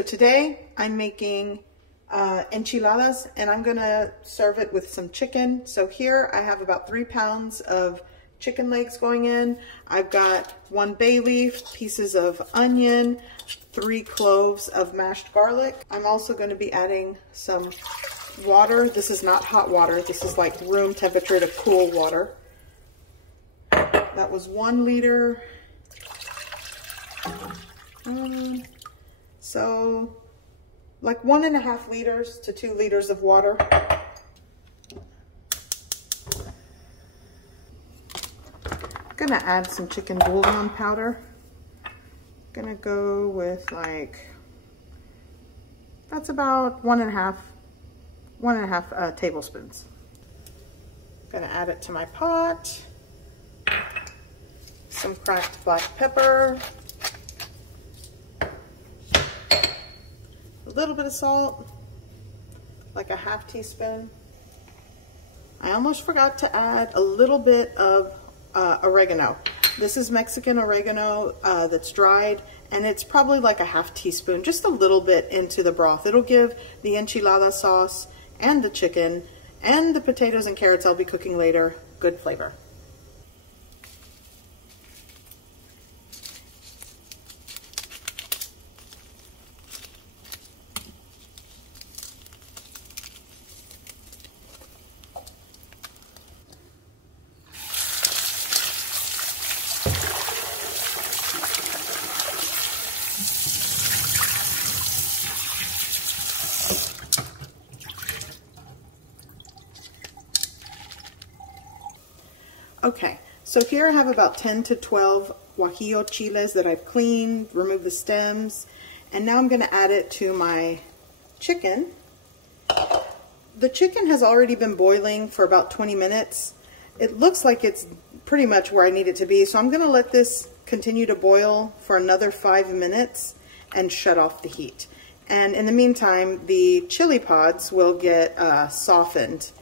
so today I'm making enchiladas, and I'm gonna serve it with some chicken. So here I have about 3 pounds of chicken legs going in. I've got 1 bay leaf, pieces of onion, 3 cloves of mashed garlic. I'm also going to be adding some water. This is not hot water. This is like room temperature to cool water. That was 1 liter. So like 1.5 liters to 2 liters of water. I'm gonna add some chicken bouillon powder. Gonna go with like, that's about one and a half tablespoons. Gonna add it to my pot. Some cracked black pepper. A little bit of salt, like a ½ teaspoon. I almost forgot to add a little bit of oregano. This is Mexican oregano that's dried, and it's probably like a ½ teaspoon, just a little bit into the broth. It'll give the enchilada sauce and the chicken and the potatoes and carrots I'll be cooking later good flavor. Okay, so here I have about 10 to 12 Guajillo chiles that I've cleaned, removed the stems, and now I'm going to add it to my chicken. The chicken has already been boiling for about 20 minutes. It looks like it's pretty much where I need it to be, so I'm going to let this continue to boil for another 5 minutes and shut off the heat. And in the meantime, the chili pods will get softened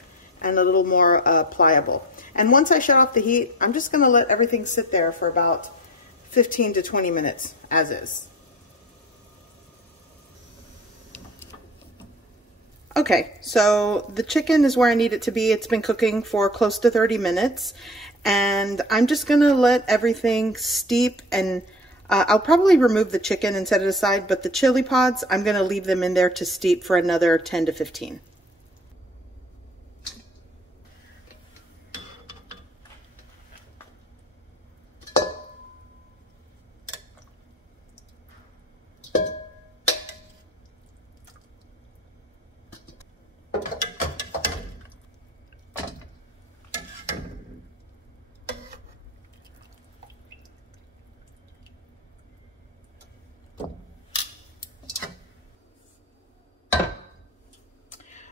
and a little more pliable. And once I shut off the heat, I'm just going to let everything sit there for about 15 to 20 minutes as is. Okay, so the chicken is where I need it to be. It's been cooking for close to 30 minutes. And I'm just going to let everything steep, and I'll probably remove the chicken and set it aside, but the chili pods, I'm going to leave them in there to steep for another 10 to 15.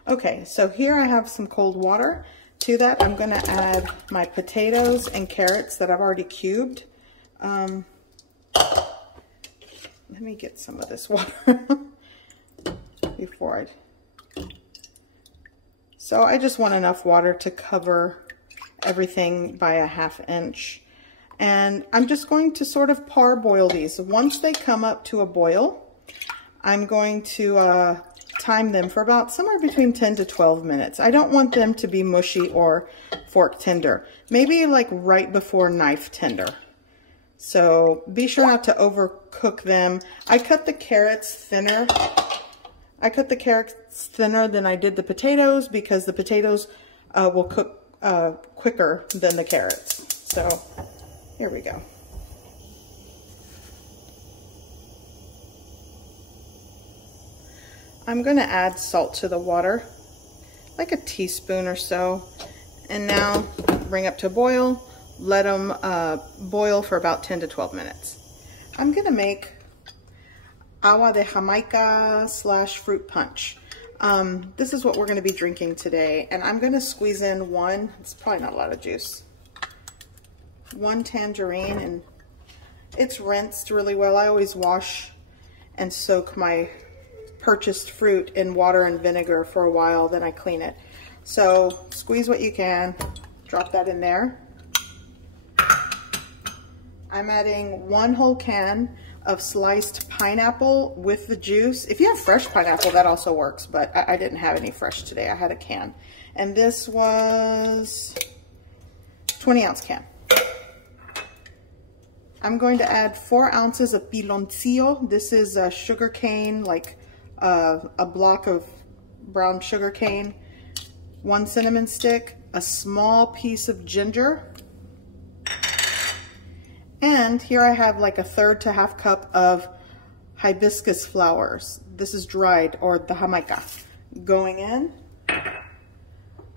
Okay, so here I have some cold water. To that, I'm going to add my potatoes and carrots that I've already cubed. Let me get some of this water before So I just want enough water to cover everything by a ½ inch. And I'm just going to sort of parboil these. Once they come up to a boil, I'm going to time them for about somewhere between 10 to 12 minutes. I don't want them to be mushy or fork tender. Maybe like right before knife tender. So be sure not to overcook them. I cut the carrots thinner. Than I did the potatoes because the potatoes will cook quicker than the carrots. So here we go. I'm going to add salt to the water, like a teaspoon or so, and now bring up to boil. Let them boil for about 10 to 12 minutes. I'm going to make agua de Jamaica / fruit punch. This is what we're going to be drinking today, and I'm going to squeeze in it's probably not a lot of juice, 1 tangerine, and it's rinsed really well. I always wash and soak my purchased fruit in water and vinegar for a while, then I clean it. So squeeze what you can, drop that in there. I'm adding 1 whole can of sliced pineapple with the juice. If you have fresh pineapple, that also works, but I didn't have any fresh today. I had a can. And this was 20-ounce can. I'm going to add 4 ounces of piloncillo. This is a sugar cane, like a block of brown sugar cane, 1 cinnamon stick, a small piece of ginger, and here I have like a 1/3 to 1/2 cup of hibiscus flowers. This is dried, or the jamaica, going in.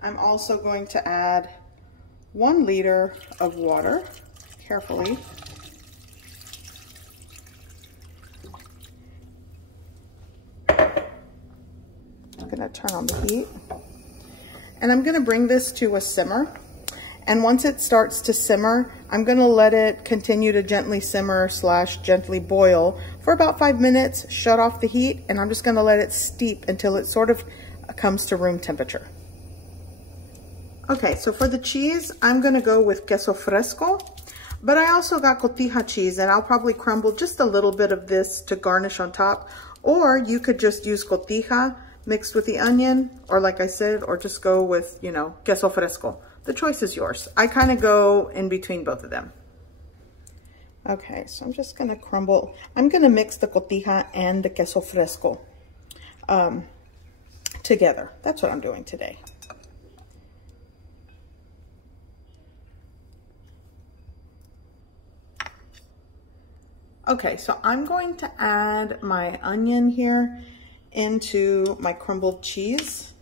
I'm also going to add 1 liter of water, carefully. I'm gonna turn on the heat. And I'm gonna bring this to a simmer. And once it starts to simmer, I'm gonna let it continue to gently simmer / gently boil for about 5 minutes, shut off the heat, and I'm just gonna let it steep until it sort of comes to room temperature. Okay, so for the cheese, I'm gonna go with queso fresco, but I also got cotija cheese, and I'll probably crumble just a little bit of this to garnish on top, or you could just use cotija mixed with the onion, or like I said, or just go with, you know, queso fresco. The choice is yours. I kind of go in between both of them. Okay, so I'm just gonna crumble. I'm gonna mix the cotija and the queso fresco together. That's what I'm doing today. Okay, so I'm going to add my onion here into my crumbled cheese.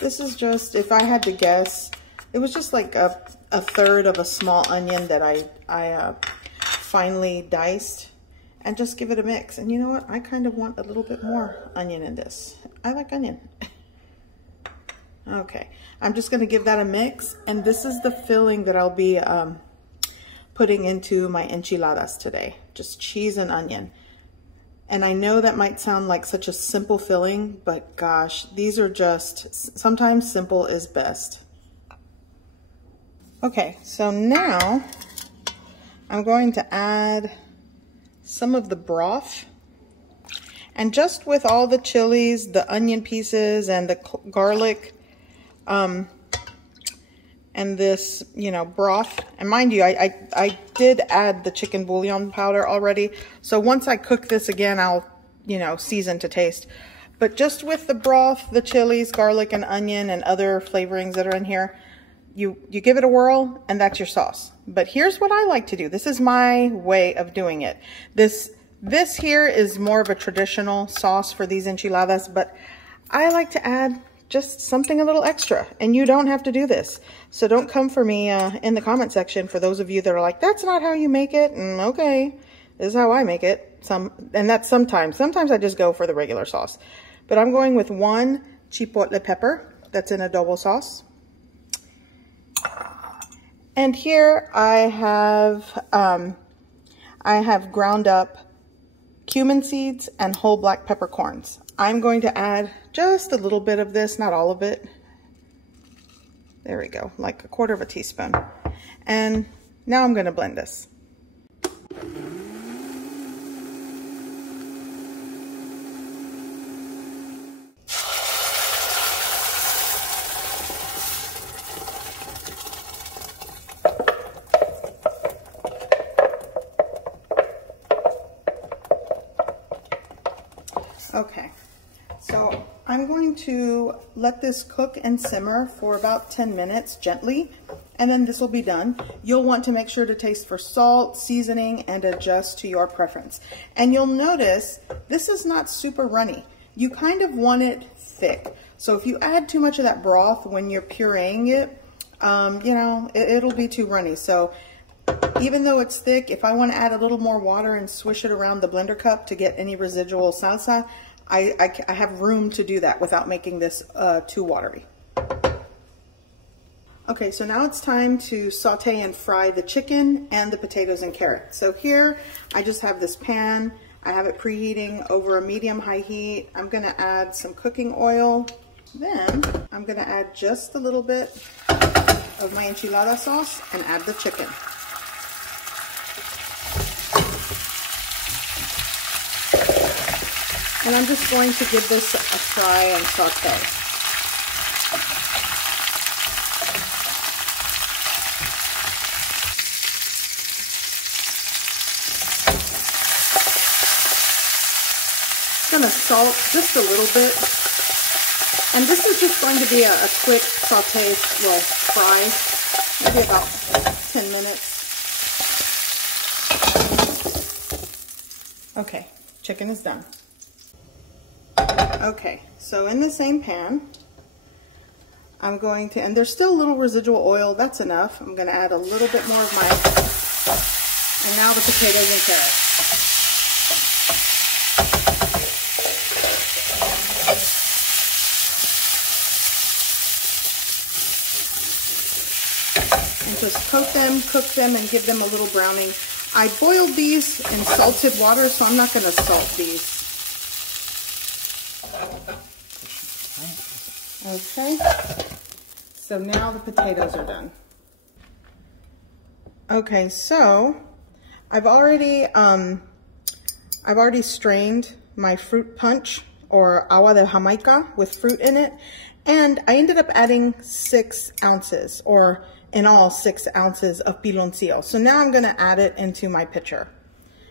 This is just, if I had to guess, it was just like a 1/3 of a small onion that I finely diced, and just give it a mix. And you know what? I kind of want a little bit more onion in this. I like onion. Okay, I'm just gonna give that a mix, and this is the filling that I'll be putting into my enchiladas today. Just cheese and onion. And I know that might sound like such a simple filling, but gosh, these are just, sometimes simple is best. Okay, so now I'm going to add some of the broth. And just with all the chilies, the onion pieces, and the garlic, and this, you know, broth. And mind you, I did add the chicken bouillon powder already. So once I cook this again, I'll, you know, season to taste. But just with the broth, the chilies, garlic, and onion, and other flavorings that are in here, you give it a whirl, and that's your sauce. But here's what I like to do. This is my way of doing it. This here is more of a traditional sauce for these enchiladas, but I like to add just something a little extra, and you don't have to do this. So don't come for me in the comment section for those of you that are like, that's not how you make it. Okay, this is how I make it. And that's sometimes I just go for the regular sauce, but I'm going with 1 chipotle pepper that's in adobo sauce. And here I have ground up cumin seeds and whole black peppercorns. I'm going to add just a little bit of this, not all of it. There we go, like 1/4 teaspoon. And now I'm going to blend this. Okay, so I'm going to let this cook and simmer for about 10 minutes gently, and then this will be done. You'll want to make sure to taste for salt, seasoning, and adjust to your preference. And you'll notice this is not super runny. You kind of want it thick. So if you add too much of that broth when you're pureeing it, you know, it'll be too runny. So even though it's thick, if I want to add a little more water and swish it around the blender cup to get any residual salsa, I have room to do that without making this too watery. Okay, so now it's time to saute and fry the chicken and the potatoes and carrots. So here I just have this pan. I have it preheating over a medium-high heat. I'm gonna add some cooking oil. Then I'm gonna add just a little bit of my enchilada sauce and add the chicken. And I'm just going to give this a fry and saute. I'm going to salt just a little bit. And this is just going to be a quick saute, well, fry, maybe about 10 minutes. Okay, chicken is done. Okay, so in the same pan, I'm going to, and there's still a little residual oil, that's enough. I'm going to add a little bit more of my, and now the potatoes and carrots. And just cook them, and give them a little browning. I boiled these in salted water, so I'm not going to salt these. Okay, so now the potatoes are done. Okay, so I've already strained my fruit punch, or agua de Jamaica, with fruit in it, and I ended up adding 6 ounces, or in all 6 ounces of piloncillo. So now I'm going to add it into my pitcher.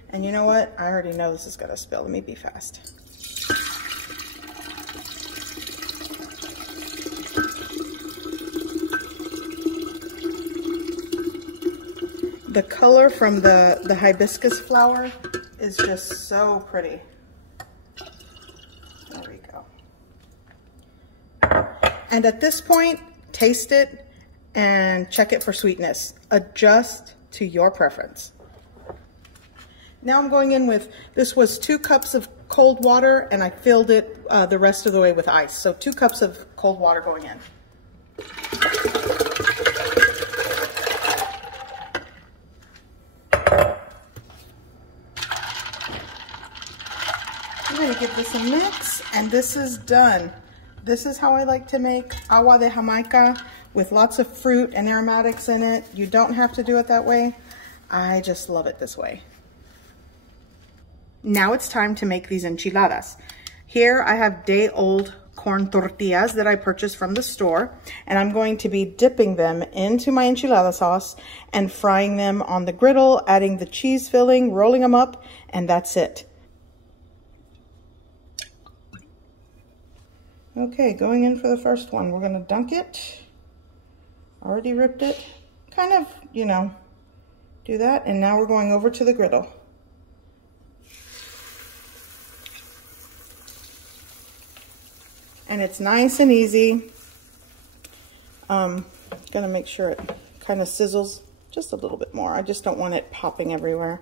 And you know what? I already know this is going to spill. Let me be fast. The color from the hibiscus flower is just so pretty. There we go. And at this point, taste it and check it for sweetness. Adjust to your preference. Now I'm going in with, this was 2 cups of cold water, and I filled it the rest of the way with ice. So 2 cups of cold water going in. I'm going to give this a mix, and this is done. This is how I like to make agua de Jamaica, with lots of fruit and aromatics in it. You don't have to do it that way. I just love it this way. Now it's time to make these enchiladas. Here I have day-old corn tortillas that I purchased from the store, and I'm going to be dipping them into my enchilada sauce and frying them on the griddle, adding the cheese filling, rolling them up, and that's it. Okay, going in for the first one. We're gonna dunk it. Already ripped it. Kind of, you know, do that. And now we're going over to the griddle. And it's nice and easy. Gonna make sure it kind of sizzles just a little bit more. I just don't want it popping everywhere.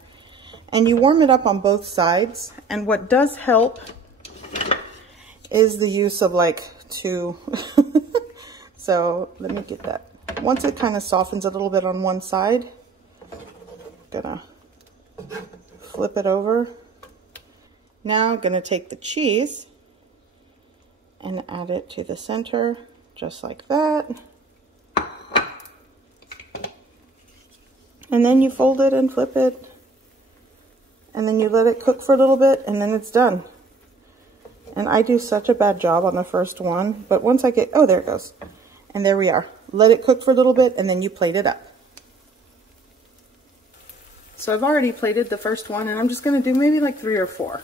And you warm it up on both sides. And what does help is the use of like 2. So let me get that. Once it kind of softens a little bit on one side, I'm gonna flip it over. Now I'm gonna take the cheese and add it to the center, just like that. And then you fold it and flip it, and then you let it cook for a little bit, and then it's done. And I do such a bad job on the first one, but once I get, oh, there it goes. And there we are. Let it cook for a little bit, and then you plate it up. So I've already plated the first one, and I'm just gonna do maybe like 3 or 4.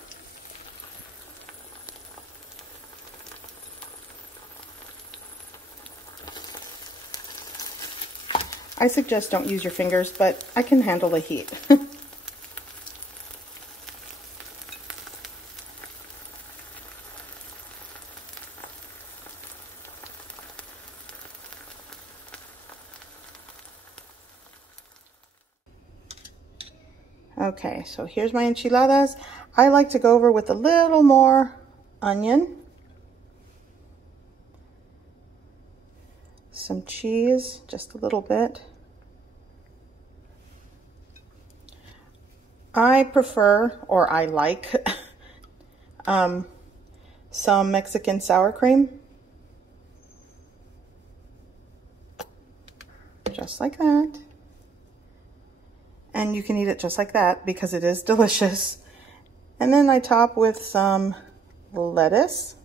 I suggest don't use your fingers, but I can handle the heat. Okay, so here's my enchiladas. I like to go over with a little more onion, some cheese, just a little bit. I prefer, or I like, some Mexican sour cream. Just like that. And you can eat it just like that because it is delicious. And then I top with some lettuce.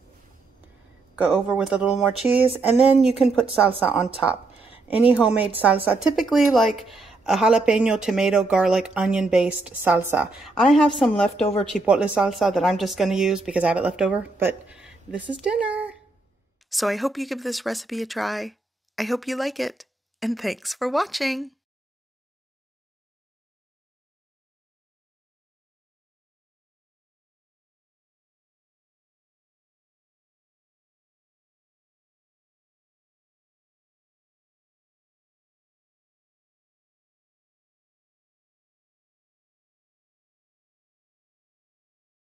Go over with a little more cheese, and then you can put salsa on top. Any homemade salsa, typically like a jalapeno, tomato, garlic, onion-based salsa. I have some leftover chipotle salsa that I'm just going to use because I have it left over, but this is dinner. So I hope you give this recipe a try. I hope you like it, and thanks for watching.